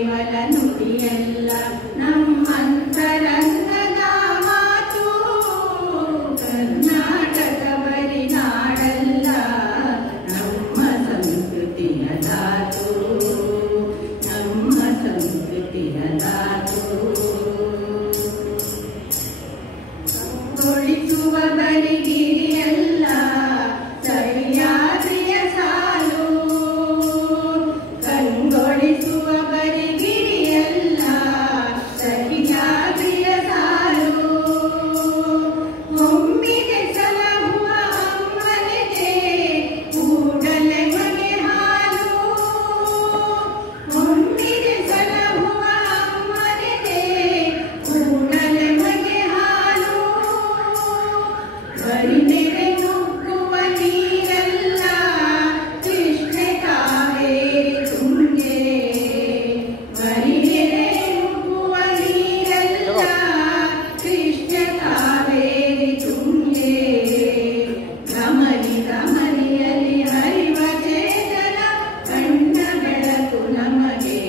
ನುಡಿಯಲ್ಲ ನಮ್ಮಂತರಂಗದ ಮಾತು ಕರ್ನಾಟಕ ಬರಿ ನಾಡಲ್ಲ ನಮ್ಮ ಸಂಸ್ಕೃತಿಯ ಧಾತು ನಮ್ಮ ಸಂಸ್ಕೃತಿಯ ಧಾತು ತೊಳಿಸುವ ಬರಿಗಿರಿಯಲ್ಲ ಸಹ್ಯಾದ್ರಿಯ ಸಾಲು ಕಂಗೊಳಿಸುವ ಬರಿಗಿರಿಯಲ್ಲ ಸಹ್ಯಾದ್ರಿಯ ಸಾಲು ಒಮ್ಮಿಗೆ ಸಲಹುವ ಅಮ್ಮನಿಗೆ ಕೂಡಲೆ ಮನೆ ಹಾಲು ಒಮ್ಮಿಗೆ ಸಲಹುವ ಅಮ್ಮನಿಗೆ ಕೂಡಲೆ ಮನೆ ಹಾಲು ಬರಿನೆರೆ ನುಗ್ಗುವ ನೀರಲ್ಲ ಕೃಷ್ಣೆ ಕಾವೇರಿ ತುಂಗೆ ಬರಿನೆರೆ ನುಗ್ಗುವ ನೀರಲ್ಲ ಕೃಷ್ಣೆ ಕಾವೇರಿ ತುಂಗೆ ಗಮನಿ ಗಮನಿಯಲ್ಲಿ ಹರಿವ ಚೇತನ ಕಣ್ಣ ಬೆಳಕು ನಮಗೆ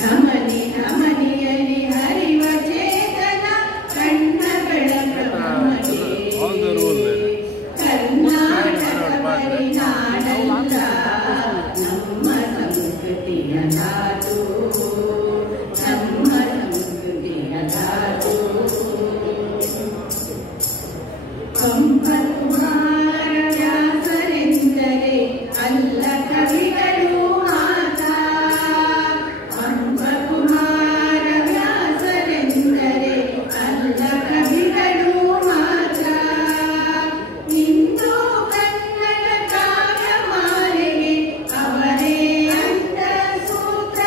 ಗಮನಿ ಗಮನಿಯಲ್ಲಿ ಹರಿವ ಚೇತನ ಕಣ್ಣ ಬೆಳಕು ನಮಗೆ ಕರ್ನಾಟಕ ಬರಿ ನಾಡಲ್ಲ ನಮ್ಮ ಸಂಸ್ಕೃತಿಯ ಧಾತು ನಮ್ಮ ಸಂಸ್ಕೃತಿಯ ಧಾತು ಪಂಪಕುಮಾರ ವ್ಯಾಸರೆಂದರೆ ಅಲ್ಲ ಕವಿಗಳು ಮಾತಾ ಪಂಪಕುಮಾರ ವ್ಯಾಸರೆಂದರೆ ಅಲ್ಲ ಕವಿಗಳು ಮಾತ್ರ ಇಂದು ಕನ್ನಡ ಕಾವ್ಯಮಾಲೆಗೆ ಅವರೇ ಅಂತ ಸೂತ್ರ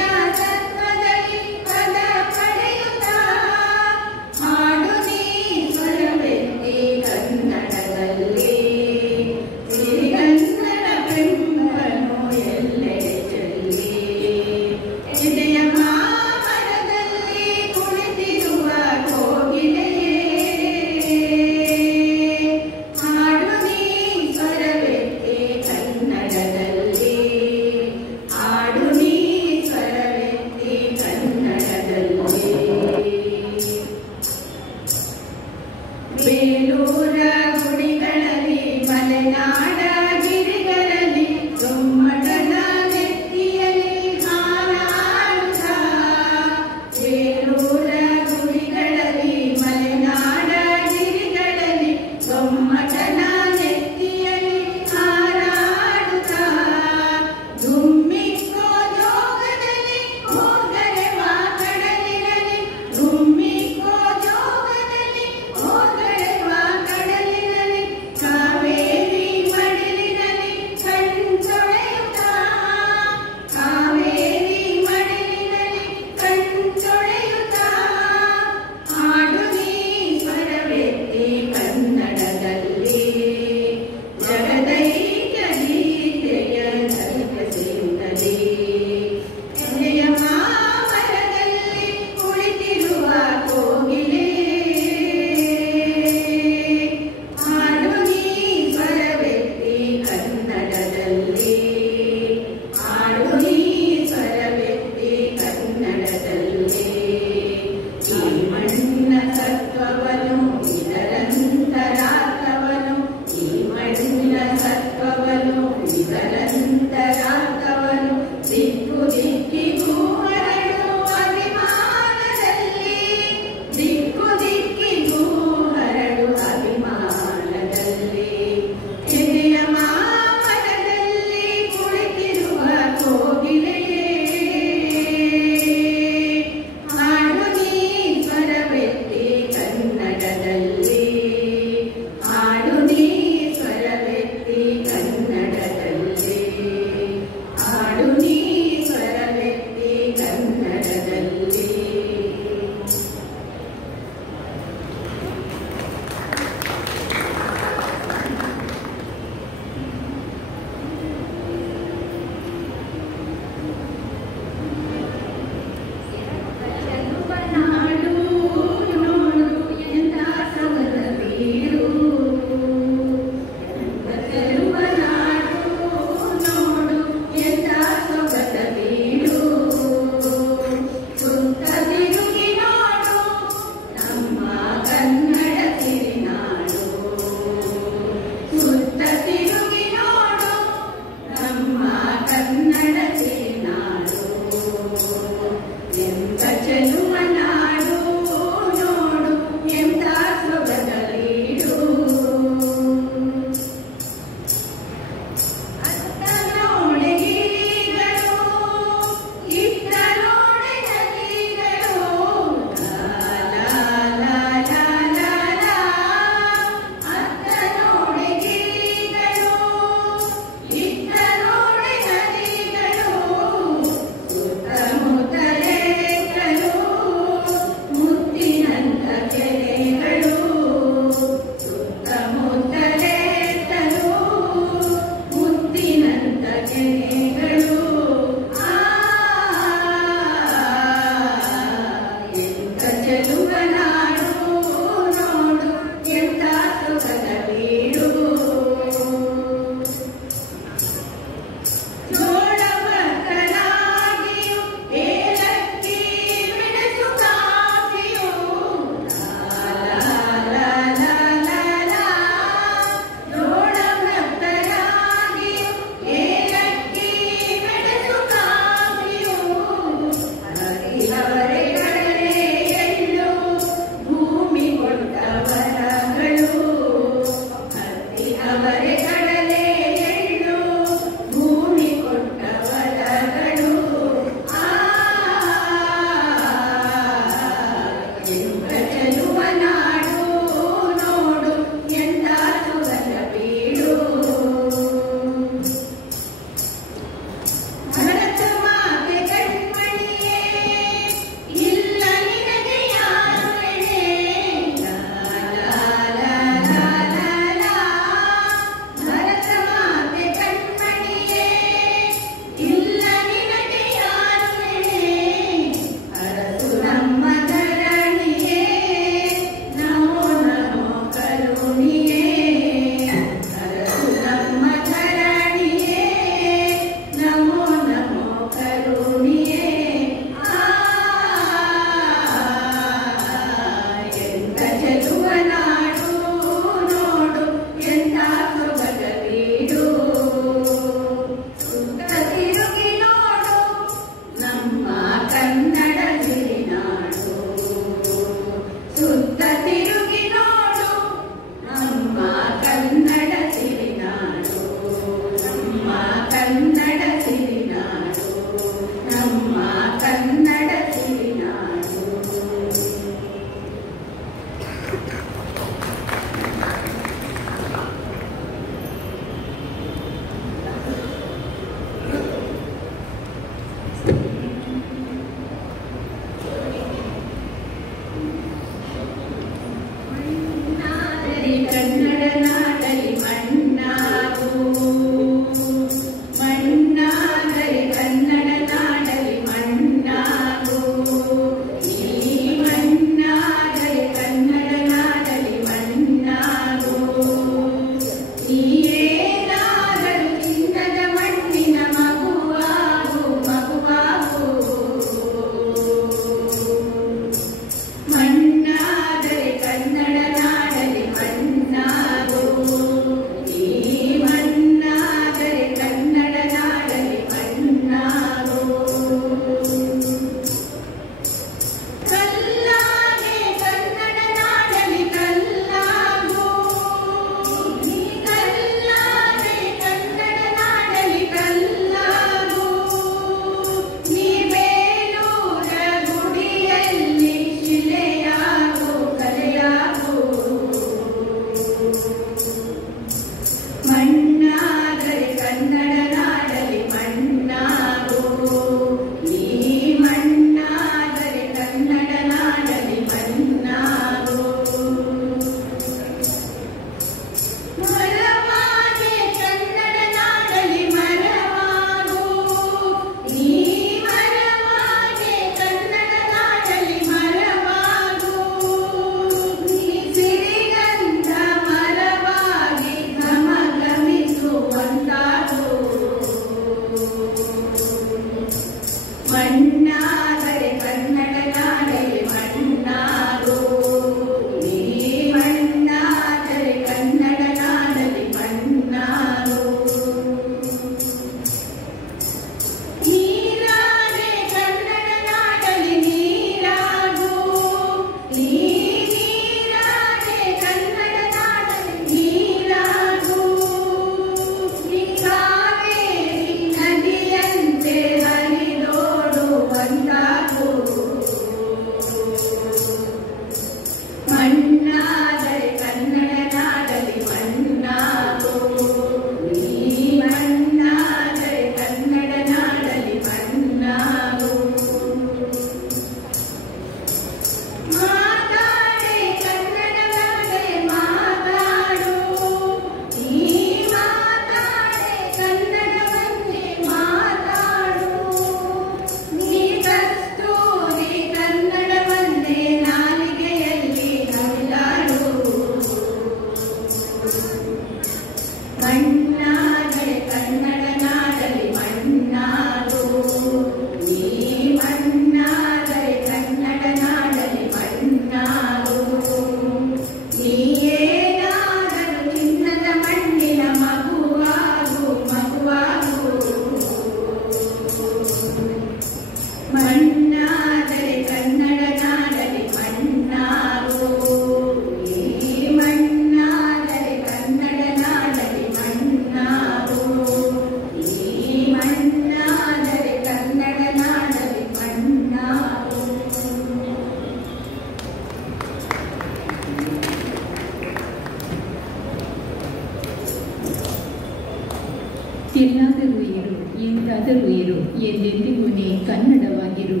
ಎಲ್ಲಾದರೂ ಇರು, ಎಂದಾದರೂ ಇರು, ಎಂದೆಂದಿಗೂ ನೀ ಕನ್ನಡವಾಗಿರು.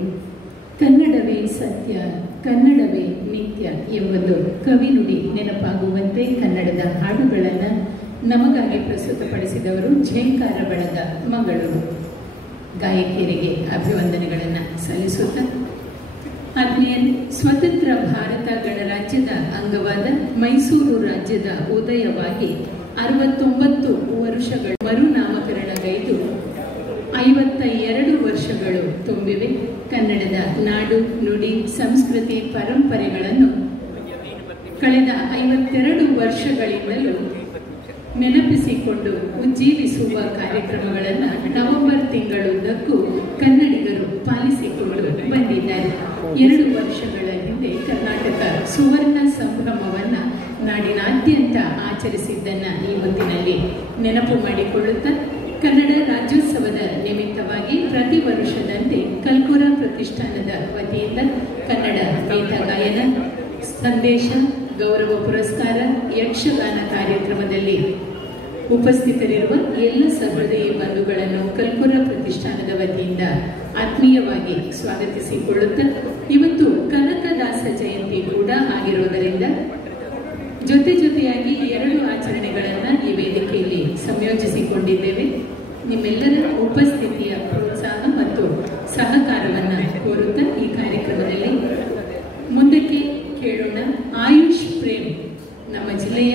ಕನ್ನಡವೇ ಸತ್ಯ, ಕನ್ನಡವೇ ನಿತ್ಯ ಎಂಬುದು ಕವಿನುಡಿ ನೆನಪಾಗುವಂತೆ ಕನ್ನಡದ ಹಾಡುಗಳನ್ನು ನಮಗಾಗಿ ಪ್ರಸ್ತುತಪಡಿಸಿದವರು ಝೇಂಕಾರ ಬಳಗ ಮಂಗಳೂರು. ಗಾಯಕಿಯರಿಗೆ ಅಭಿವಂದನೆಗಳನ್ನು ಸಲ್ಲಿಸುತ್ತಾ ಆತ್ಮೀಯ ಸ್ವತಂತ್ರ ಭಾರತ ಗಣರಾಜ್ಯದ ಅಂಗವಾದ ಮೈಸೂರು ರಾಜ್ಯದ ಉದಯವಾಗಿ 69 ವರ್ಷಗಳು ಮರುನಾಮಕರಣಗೈದು 52 ವರ್ಷಗಳು ತುಂಬಿವೆ. ಕನ್ನಡದ ನಾಡು, ನುಡಿ, ಸಂಸ್ಕೃತಿ, ಪರಂಪರೆಗಳನ್ನು ಕಳೆದ 52 ವರ್ಷಗಳಿಂದಲೂ ನೆನಪಿಸಿಕೊಂಡು ಉಜ್ಜೀವಿಸುವ ಕಾರ್ಯಕ್ರಮಗಳನ್ನು ನವೆಂಬರ್ ತಿಂಗಳುದ್ದಕ್ಕೂ ಕನ್ನಡಿಗರು ಪಾಲಿಸಿಕೊಂಡು ಬಂದಿದ್ದಾರೆ. 2 ವರ್ಷಗಳ ಹಿಂದೆ ಕರ್ನಾಟಕ ಸುವರ್ಣ ಸಂಭ್ರಮವನ್ನು ನಾಡಿನಾದ್ಯಂತ ಆಚರಿಸಿದ್ದನ್ನು ಈ ಹೊತ್ತಿನಲ್ಲಿ ನೆನಪು ಮಾಡಿಕೊಳ್ಳುತ್ತಾ ಕನ್ನಡ ರಾಜ್ಯೋತ್ಸವದ ನಿಮಿತ್ತವಾಗಿ ಪ್ರತಿ ವರ್ಷದಂತೆ ಕಲ್ಕುರ ಪ್ರತಿಷ್ಠಾನದ ವತಿಯಿಂದ ಕನ್ನಡ ಗೀತಗಾಯನ, ಸಂದೇಶ, ಗೌರವ ಪುರಸ್ಕಾರ, ಯಕ್ಷಗಾನ ಕಾರ್ಯಕ್ರಮದಲ್ಲಿ ಉಪಸ್ಥಿತರಿರುವ ಎಲ್ಲ ಸಹೃದಯ ಬಂಧುಗಳನ್ನು ಕಲ್ಕುರ ಪ್ರತಿಷ್ಠಾನದ ವತಿಯಿಂದ ಆತ್ಮೀಯವಾಗಿ ಸ್ವಾಗತಿಸಿಕೊಳ್ಳುತ್ತಾ ಇವತ್ತು ಕನಕದಾಸ ಜಯಂತಿ ಕೂಡ ಆಗಿರುವುದರಿಂದ ಜೊತೆಯಾಗಿ 2 ಆಚರಣೆಗಳನ್ನು ಈ ವೇದಿಕೆಯಲ್ಲಿ ಸಂಯೋಜಿಸಿಕೊಂಡಿದ್ದೇವೆ. ನಿಮ್ಮೆಲ್ಲರ ಉಪಸ್ಥಿತಿಯ ಪ್ರೋತ್ಸಾಹ ಮತ್ತು ಸಹಕಾರವನ್ನು ಕೋರುತ್ತಾ ಈ ಕಾರ್ಯಕ್ರಮದಲ್ಲಿ ಮುಂದಕ್ಕೆ ಕೇಳೋಣ. ಆಯುಷ್ ಪ್ರೇಮ್ ನಮ್ಮ ಜಿಲ್ಲೆಯ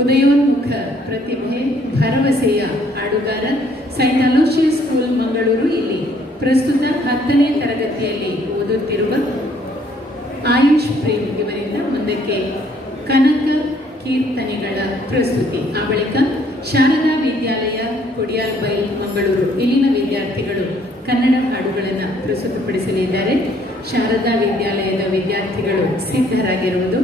ಉದಯೋನ್ಮುಖ ಪ್ರತಿಭೆ, ಭರವಸೆಯ ಹಾಡುಗಾರ, ಸೈಂಟ್ ಅಲೋಶಿಯಸ್ ಸ್ಕೂಲ್ ಮಂಗಳೂರು ಇಲ್ಲಿ ಪ್ರಸ್ತುತ 10ನೇ ತರಗತಿಯಲ್ಲಿ ಓದುತ್ತಿರುವ ಆಯುಷ್ ಪ್ರೇಮ್ ಇವರಿಂದ ಮುಂದಕ್ಕೆ ಕನಕ ಕೀರ್ತನೆಗಳ ಪ್ರಸ್ತುತಿ. ಆ ಬಳಿಕ ಶಾರದಾ ವಿದ್ಯಾಲಯ ಕೊಡಿಯಾಲ್ಬೈ ಮಂಗಳೂರು ಇಲ್ಲಿನ ವಿದ್ಯಾರ್ಥಿಗಳು ಕನ್ನಡ ಹಾಡುಗಳನ್ನು ಪ್ರಸ್ತುತಪಡಿಸಲಿದ್ದಾರೆ. ಶಾರದಾ ವಿದ್ಯಾಲಯದ ವಿದ್ಯಾರ್ಥಿಗಳು ಸಿದ್ಧರಾಗಿರುವುದು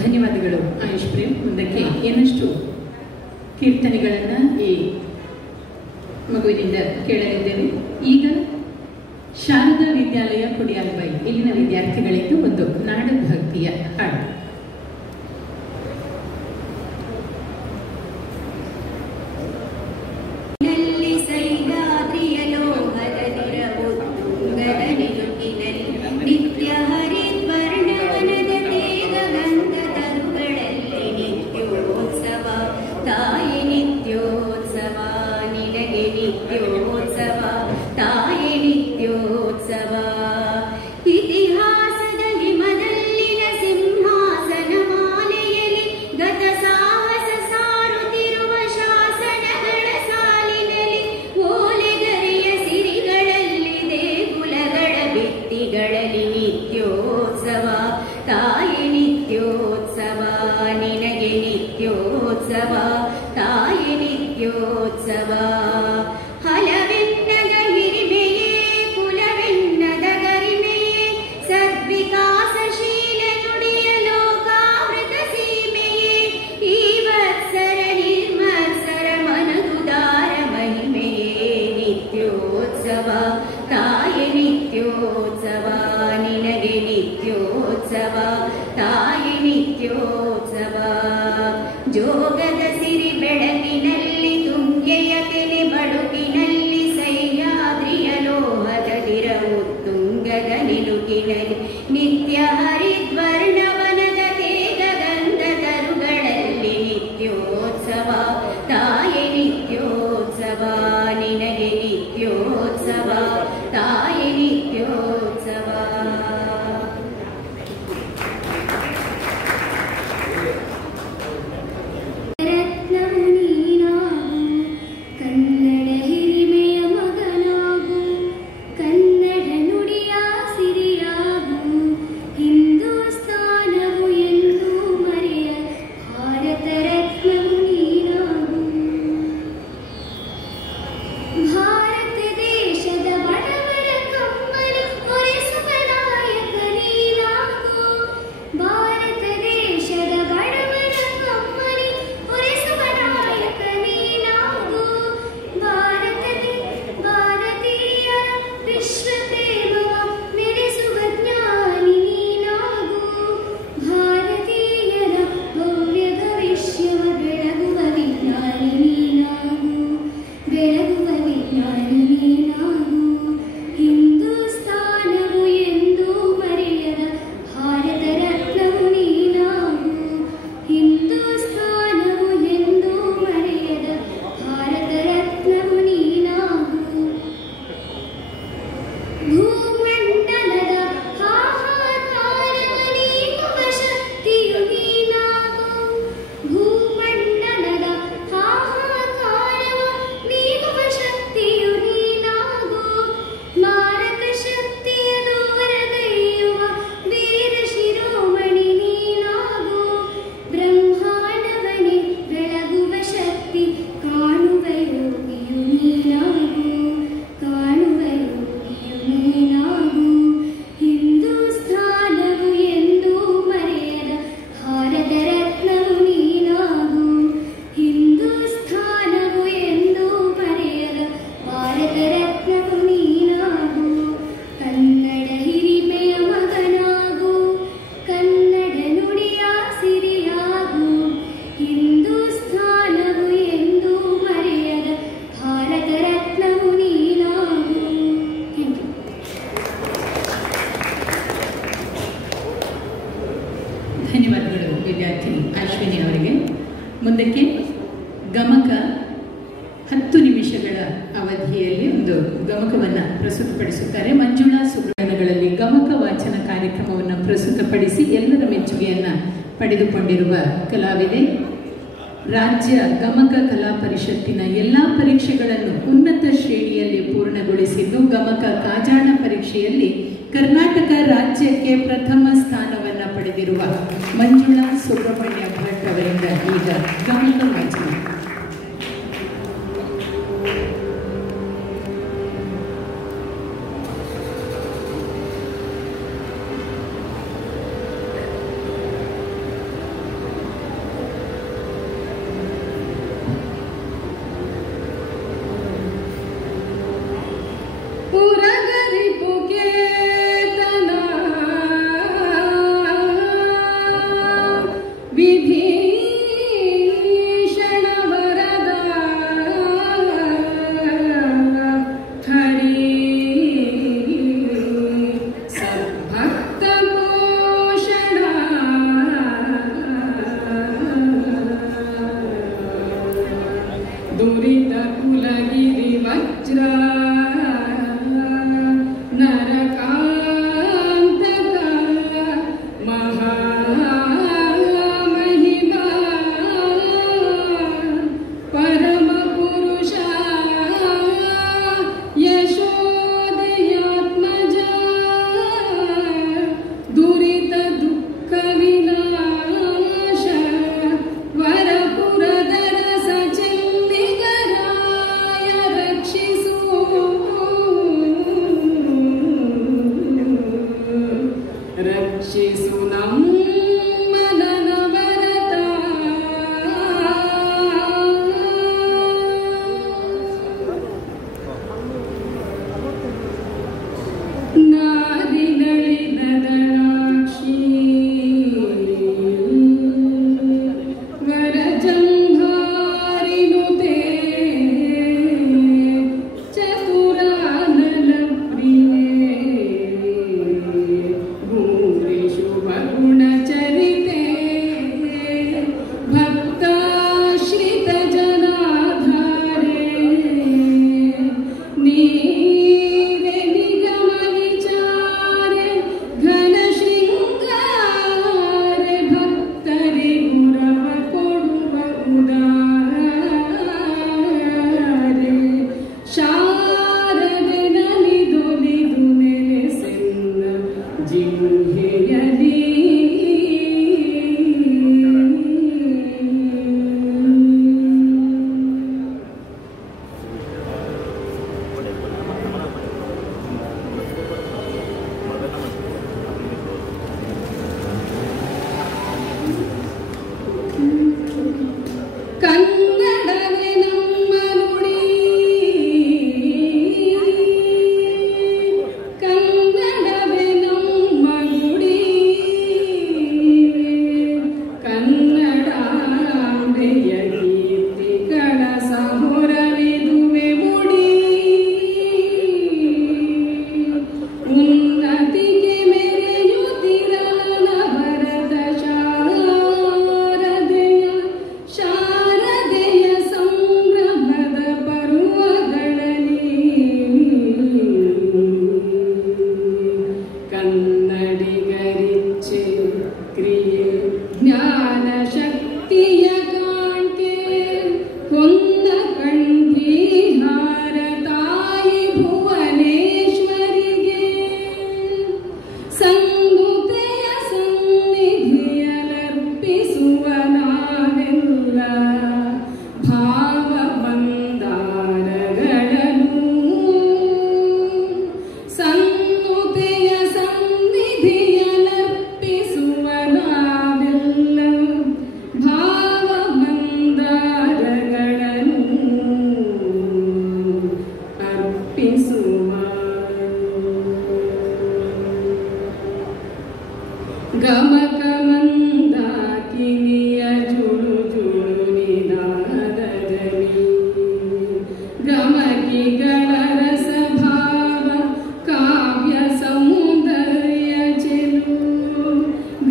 ಧನ್ಯವಾದಗಳು ಆಯುಷ್ ಪ್ರೇಮ್. ಮುಂದಕ್ಕೆ ಏನಷ್ಟು ಕೀರ್ತನೆಗಳನ್ನು ಈ ಮಗುವಿನಿಂದ ಕೇಳಲಿದ್ದೇವೆ. ಈಗ ಶಾರದಾ ವಿದ್ಯಾಲಯ ಕುಡಿಯಾಲ್ಬೈ ಇಲ್ಲಿನ ವಿದ್ಯಾರ್ಥಿಗಳಿಂದ ಒಂದು ನಾಡಭಕ್ತಿಯ ಹಾಡು. ಧನ್ಯವಾದಗಳು ವಿದ್ಯಾರ್ಥಿನಿ ಅಶ್ವಿನಿ ಅವರಿಗೆ. ಮುಂದಕ್ಕೆ ಗಮಕ 10 ನಿಮಿಷಗಳ ಅವಧಿಯಲ್ಲಿ ಒಂದು ಗಮಕವನ್ನು ಪ್ರಸ್ತುತಪಡಿಸುತ್ತಾರೆ. ಮಂಜುಳಾ ಸುಬ್ರಹ್ಮಣ್ಯಗಳಲ್ಲಿ ಗಮಕ ವಾಚನ ಕಾರ್ಯಕ್ರಮವನ್ನು ಪ್ರಸ್ತುತಪಡಿಸಿ ಎಲ್ಲರ ಮೆಚ್ಚುಗೆಯನ್ನು ಪಡೆದುಕೊಂಡಿರುವ ಕಲಾವಿದೆ. ರಾಜ್ಯ ಗಮಕ ಕಲಾ ಪರಿಷತ್ತಿನ ಎಲ್ಲ ಪರೀಕ್ಷೆಗಳನ್ನು ಉನ್ನತ ಶ್ರೇಣಿಯಲ್ಲಿ ಪೂರ್ಣಗೊಳಿಸಿದ್ದು ಗಮಕ ಕಾಜಾಣ ಪರೀಕ್ಷೆಯಲ್ಲಿ ಕರ್ನಾಟಕ ರಾಜ್ಯಕ್ಕೆ ಪ್ರಥಮ ಸ್ಥಾನವನ್ನು ಪಡೆದಿರುವ ಮಂಜುಳಾ ಸುಬ್ರಹ್ಮಣ್ಯ ಭಟ್ ಅವರಿಂದ ಈಗ ಗಮಕ ವಾಚನ. ಕನ್ನಡಿಗರಿಚ್ಛೆ ಕ್ರಿಯೆ ಜ್ಞಾನ ಶಕ್ತಿಯ ಕಾಣ್ಕೆ ಹೊಂದ ಕಂಠೀಹಾರ ತಾಯಿ ಭುವನೇಶ್ವರಿಗೆ ಸಂಗುತೆಯ ಸನ್ನಿಧಿಯಲರ್ಪಿಸುವ ನಾವೆಲ್ಲ ಭಾವ ಬಂದಾರಗಳನ್ನು ಸಂಗುತೆಯ ಸನ್ನಿಧಿಯಲರ್ಪಿಸುವ ನಾವೆಲ್ಲ ಭಾವ ಬಂದಾರಗಳನ್ನು ಅರ್ಪಿಸುವ ಗಮಕ ಮಂದಾಕಿನಿಯ ಜುಳು ಜುಳು ನಿನಾದದಲ್ಲಿ ಗಮಕಿಗಳ ರಸಭಾವ ಕಾವ್ಯ ಸೌಂದರ್ಯ ಚೆಲು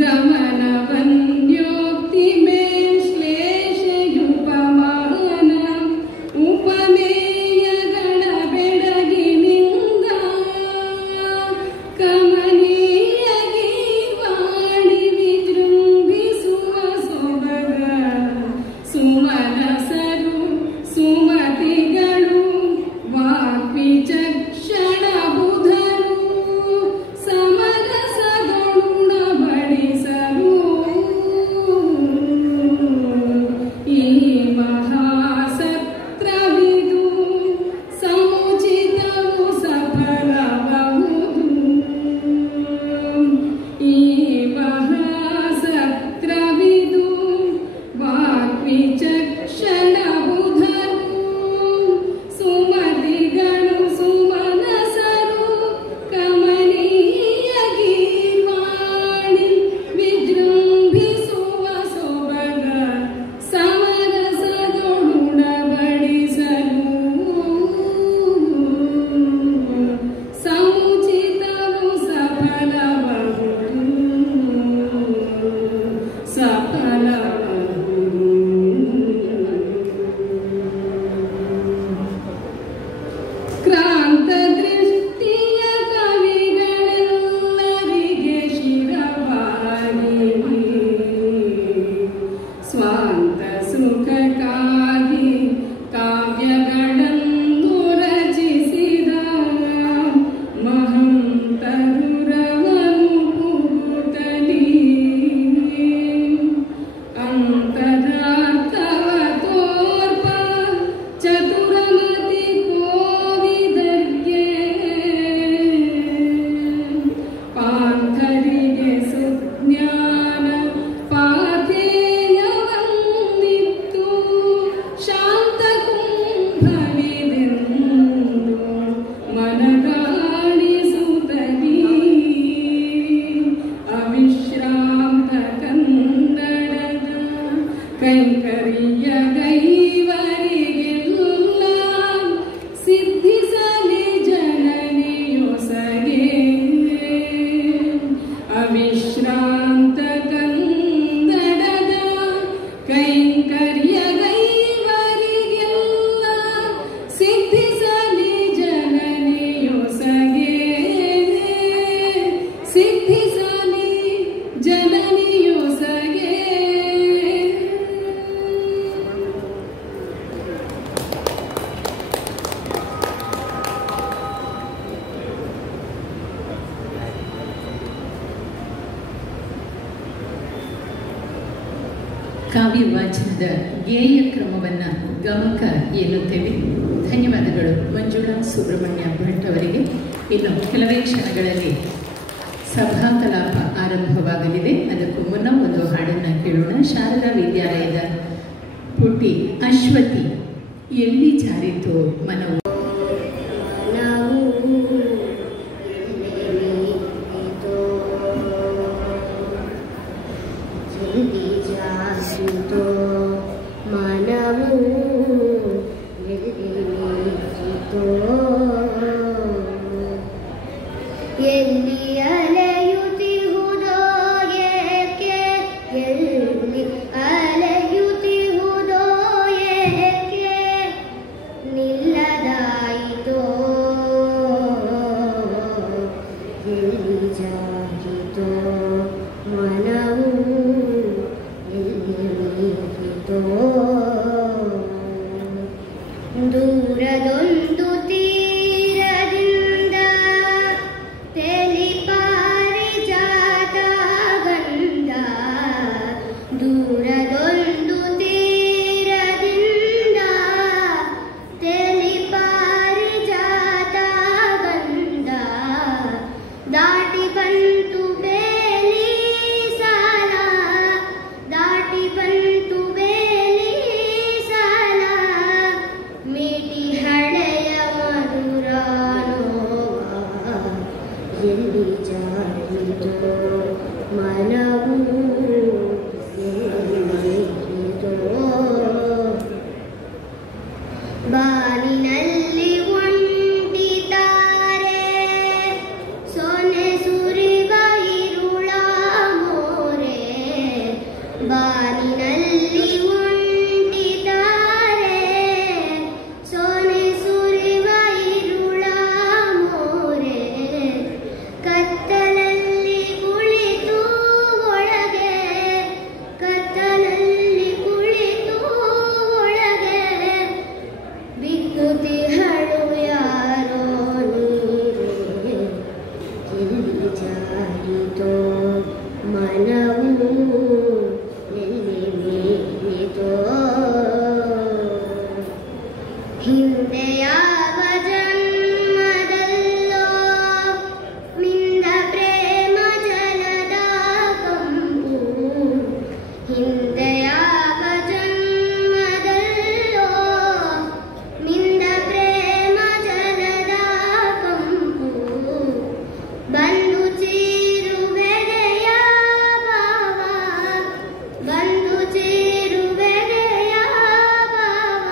ಗಮನ ವನ್ಯೋಕ್ತಿ ಮೇಶ್ಲೇಷಯುಪಮಾನ ಉಪಮೇಯಗಳ ಬೆಳಗಿನಿಂದ ಕಮನೀಯ ಗೀವಾಣಿ ವಿಜೃಂಭಿಸುವ ಸೊಬಗ ಸುಮನಸರು ಸುಮತಿಗಳು ವಾಗ್ವಿಚಕ್ಷಣ ಬುಧರು ಸಮರಸಗುಣ ಬಡಿಸರು ಈ ಮಹಾಸತ್ರವಿದು ಸಮುಚಿತವು ಸಫಲಬಹುದು ಈ ಮಹಾಸತ್ರವಿದು ವಾಗ್ವಿಚಕ್ಷಣ ಬುಧರು ಸುಮತಿಗಳು ಸುಮನಸರು ಕಮನೀಯ ಗೀರ್ವಾಣಿ ವಿಜೃಂಭಿಸುವ ಸೊಬಗ ಸಮರಸದೊಡುಣ ಬಡಿಸಲು ಸಮುಚಿತವು ಸಫಲಬಹುದು ಕ್ರಾಂತ ದೃಷ್ಟಿಯ ಕವಿಗಳೆಲ್ಲರಿಗೆ ಶಿರವಾಗಿ ಸ್ವಾಂತ ಸುಖಕ್ಕಾಗಿ ಕಾವ್ಯಗಳನ್ನು ರಚಿಸಿದ ಮಹಂತರುರವನು ಪುಗುಟಲಿ ಅಂತರಾರ್ಥವ ತೋರ್ಪ ಚತುರಮತಿ ಕೋವಿದರ್ಗೆ ಪಾಂಥರಿಗೆ ಸುಜ್ಞಾನ ಪಾಥೇಯವನ್ನಿತ್ತು ಶಾಂತ ಕುಂಭವಿದೆಂದು ಮನಗಾಣಿಸುತ್ತಲೀ ಅವಿಶ್ರಾಂತ ಕನ್ನಡದ ಕೈಂಕರ್ಯ ಗೈವರಿಗೆಲ್ಲ ಸಿದ್ಧಿಸಲಿ ಜನನಿಯೊಸಗೆ ಅವಿಶ್ರಾಂತ ಕನ್ನಡದ ಕೈಂಕರ್ಯ ಗೈವರಿಗೆಲ್ಲ ಸಿದ್ಧಿಸಲಿ ಜನನಿಯೊಸಗೆ ಸಿದ್ಧಿಸಲಿ ಜನನಿಯೊಸಗೆ ಕಾವ್ಯ ವಾಚನದ ಗೇಯ ಕ್ರಮವನ್ನು ಗಮಕ ಎನ್ನುತ್ತೇವೆ. ಧನ್ಯವಾದಗಳು ಮಂಜುಳಾ ಸುಬ್ರಹ್ಮಣ್ಯ ಭಟ್ ಅವರಿಗೆ. ಇನ್ನು ಕೆಲವೇ ಕ್ಷಣಗಳಲ್ಲಿ ಸಭಾ ಕಲಾಪ ಆರಂಭವಾಗಲಿದೆ. ಅದಕ್ಕೂ ಮುನ್ನ ಒಂದು ಹಾಡನ್ನು ಕೇಳೋಣ. ಶಾರದಾ ವಿದ್ಯಾಲಯದ ಪುಟ್ಟಿ ಅಶ್ವತಿ ಎಲ್ಲಿ ಜಾರಿತೋ ಮನವು ಮನವು ಎಲ್ಲಿ ಅಲೆಯುತ್ತಿಹುದೋ ಏಕೆ ಎಲ್ಲಿ ಅಲೆಯುತ್ತಿಹುದೋ ಏಕೆ ನಿಲ್ಲದಾಯಿತೋ ಎಲ್ಲಿ ಜಾರಿತೋ ಮನವು ಎಲ್ಲಿ ಮೀರಿತೋ ದೂರದೊಂದು ತೀರದಿಂದ ಪಾರಿಜಾತ ಗಂಧ ದೂರದೊಂದು ತೀರದಿಂದ ಪಾರಿಜಾತ ಗಂಧ ದಾಟಿ ಬಂತು ಬೇಲಿ ಸಾಲ ದಾಟಿ ಬಂತು ಬೇಲಿ ಸಾಲ ಮೀಟಿ ಹಳೆಯ ಮಧುರಾನೋಗ ಎಲ್ಲಿ ಜಾರಿತೋ ಮನವು ಎಲ್ಲಿ ಮೀರಿತೋ ಬಾನಿನಲ್ಲಿ ಒಂಟಿತಾರೆ ಸೊನೆ ಸುರಿವ ಇರುಳ ಮೋರೆ ಬಾನಿನಲ್ಲಿ ಒಂಟಿತಾರೆ ಸೊನೆ ಸುರಿವ ಇರುಳ ಮೋರೆ ಕತ್ತಲಲ್ಲಿ ಕುಳಿತು ಒಳಗೆ ಕತ್ತಲಲ್ಲಿ ಕುಳಿತು ಒಳಗೆ ಬಿಕ್ಕುತಿಹಳು ಯಾರೋ ನೀರೇ ಎಲ್ಲಿ ಜಾರಿತೋ ಮನವು ಎಲ್ಲಿ ಮೀರಿತೋ ಹಿಂದೆ ಯಾವ ಜನ್ಮದಲ್ಲೋ ಮಿಂದ ಪ್ರೇಮ ಜಲದ ಕಂಪು ಹಿಂದೆ ಯಾವ ಜನ್ಮದಲ್ಲೋ ಮಿಂದ ಪ್ರೇಮ ಜಲದ ಕಂಪು ಬಂದು ಚೀರುವೆದೆಯ ಭಾವ ಬಂದು ಚೀರುವೆದೆಯ ಭಾವ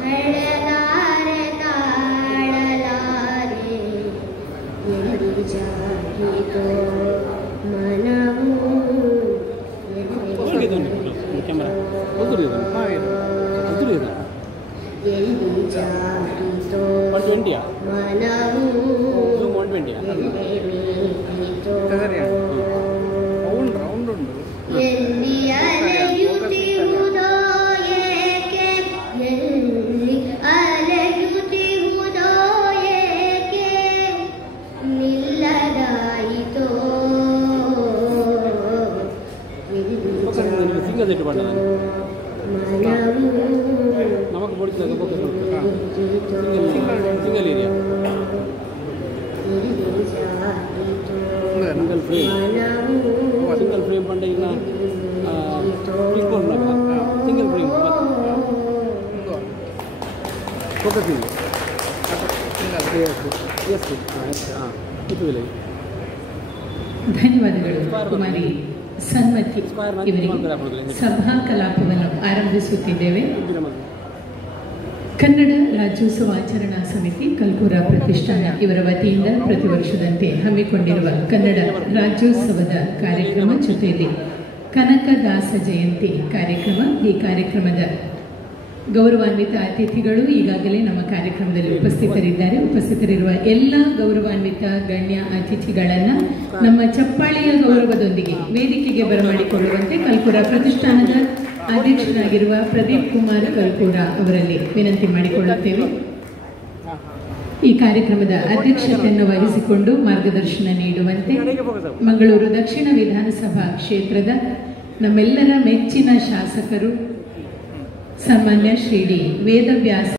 ಹಳಲಾರೆ ತಾಳಲಾರೆ ಎಲ್ಲಿ ಜಾರಿತೋ ಮನವು ಎಲ್ಲಿ ಜಾರಿತೋ ಮನವು ಎಲ್ಲಿ ಅಲೆಯುತ್ತಿರುವುದೋ ಏಕೆ ಎಲ್ಲಿ ಅಲೆಯುತ್ತಿರುವುದೋ ಏಕೆ ನಿಲ್ಲದಾಯಿತೋ ಎಲ್ಲಿ ಜಾರಿತೋ ಮನವು ನಮಗೆ ಬೋಡಿಸಿದಾಗ ಸಿಂಗಲ್ ಏರಿಯಾ ಸಿಂಗಲ್ ಫ್ರೇಮ್ ಪಂಡ ಈಗ ಸಿಂಗಲ್ ಫ್ರೇಮ್ ಫೋಕಸಿಂಗ್ ಧನ್ಯವಾದಗಳು ಕುಮಾರಿ ಸನ್ಮತಿ ಇವರಿಗೆ. ಸಭಾ ಕಲಾಪವನ್ನು ಆರಂಭಿಸುತ್ತಿದ್ದೇವೆ. ಕನ್ನಡ ರಾಜ್ಯೋತ್ಸವ ಆಚರಣಾ ಸಮಿತಿ ಕಲ್ಕೂರ ಪ್ರತಿಷ್ಠಾನ ಇವರ ವತಿಯಿಂದ ಪ್ರತಿ ವರ್ಷದಂತೆ ಹಮ್ಮಿಕೊಂಡಿರುವ ಕನ್ನಡ ರಾಜ್ಯೋತ್ಸವದ ಕಾರ್ಯಕ್ರಮ ಜೊತೆಯಲ್ಲಿ ಕನಕದಾಸ ಜಯಂತಿ ಕಾರ್ಯಕ್ರಮ. ಈ ಕಾರ್ಯಕ್ರಮದ ಗೌರವಾನ್ವಿತ ಅತಿಥಿಗಳು ಈಗಾಗಲೇ ನಮ್ಮ ಕಾರ್ಯಕ್ರಮದಲ್ಲಿ ಉಪಸ್ಥಿತರಿದ್ದಾರೆ. ಉಪಸ್ಥಿತರಿರುವ ಎಲ್ಲ ಗೌರವಾನ್ವಿತ ಗಣ್ಯ ಅತಿಥಿಗಳನ್ನು ನಮ್ಮ ಚಪ್ಪಾಳೆಯ ಗೌರವದೊಂದಿಗೆ ವೇದಿಕೆಗೆ ಬರಮಾಡಿಕೊಳ್ಳುವಂತೆ ಕಲ್ಕೂರ ಪ್ರತಿಷ್ಠಾನದ ಅಧ್ಯಕ್ಷರಾಗಿರುವ ಪ್ರದೀಪ್ ಕುಮಾರ್ ಕಲ್ಕೂರ ಅವರಲ್ಲಿ ವಿನಂತಿ ಮಾಡಿಕೊಳ್ಳುತ್ತೇವೆ. ಈ ಕಾರ್ಯಕ್ರಮದ ಅಧ್ಯಕ್ಷತೆಯನ್ನು ವಹಿಸಿಕೊಂಡು ಮಾರ್ಗದರ್ಶನ ನೀಡುವಂತೆ ಮಂಗಳೂರು ದಕ್ಷಿಣ ವಿಧಾನಸಭಾ ಕ್ಷೇತ್ರದ ನಮ್ಮೆಲ್ಲರ ಮೆಚ್ಚಿನ ಶಾಸಕರು ಸನ್ಮಾನ್ಯ ಶ್ರೀ ವೇದವ್ಯಾಸ